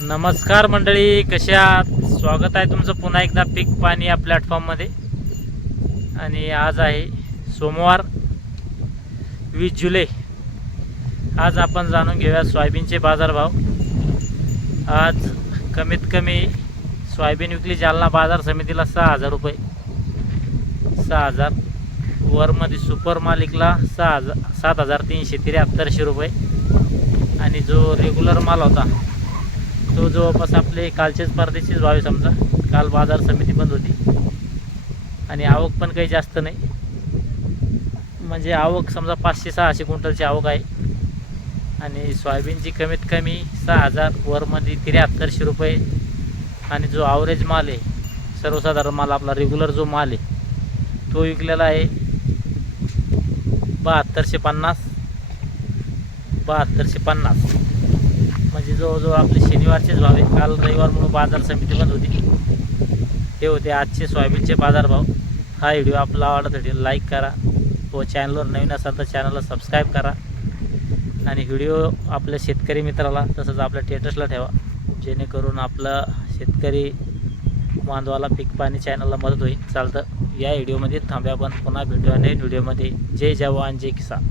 नमस्कार मंडळी, कशा आहात? स्वागत आहे तुमचं पुन्हा एकदा पीक पाणी या प्लॅटफॉर्ममध्ये. आणि आज आहे सोमवार 20 जुलै. आज आपण जाणून घेऊया सोयाबीनचे बाजारभाव. आज कमीत कमी सोयाबीन विकली जालना बाजार समितीला 6,000 रुपये, 6,000. वरमध्ये सुपर मालिकला 7,373 रुपये. आणि जो रेग्युलर माल होता तो जवळपास आपले कालचेच परदेशीच भाव आहे. समजा काल बाजार समिती बंद होती आणि आवक पण काही जास्त नाही. म्हणजे आवक समजा 500-600 क्विंटलची आवक आहे. आणि सोयाबीनची कमीत कमी 6,000, वरमध्ये 73 रुपये. आणि जो ॲव्हरेज माल आहे, सर्वसाधारण माल, आपला रेग्युलर जो माल आहे तो विकलेला आहे 7250. म्हणजे जवळजवळ आपले शनिवारचेच भाव आहे. काल रविवार म्हणून बाजार समिती बंद होती. हे होते आजचे सोयाबीनचे बाजारभाव. हा व्हिडिओ आपला आवडत असेल लाईक करा व चॅनलवर नवीन असाल तर चॅनलला सबस्क्राईब करा. आणि व्हिडिओ आपल्या शेतकरी मित्राला तसंच आपल्या स्टेटसला ठेवा, जेणेकरून आपला शेतकरी बांधवाला पीक पाणी चॅनलला मदत होईल. चालतं, या व्हिडिओमध्ये थांब्या, पण पुन्हा भेटूया नवीन व्हिडिओमध्ये. जय जवान जय किसान.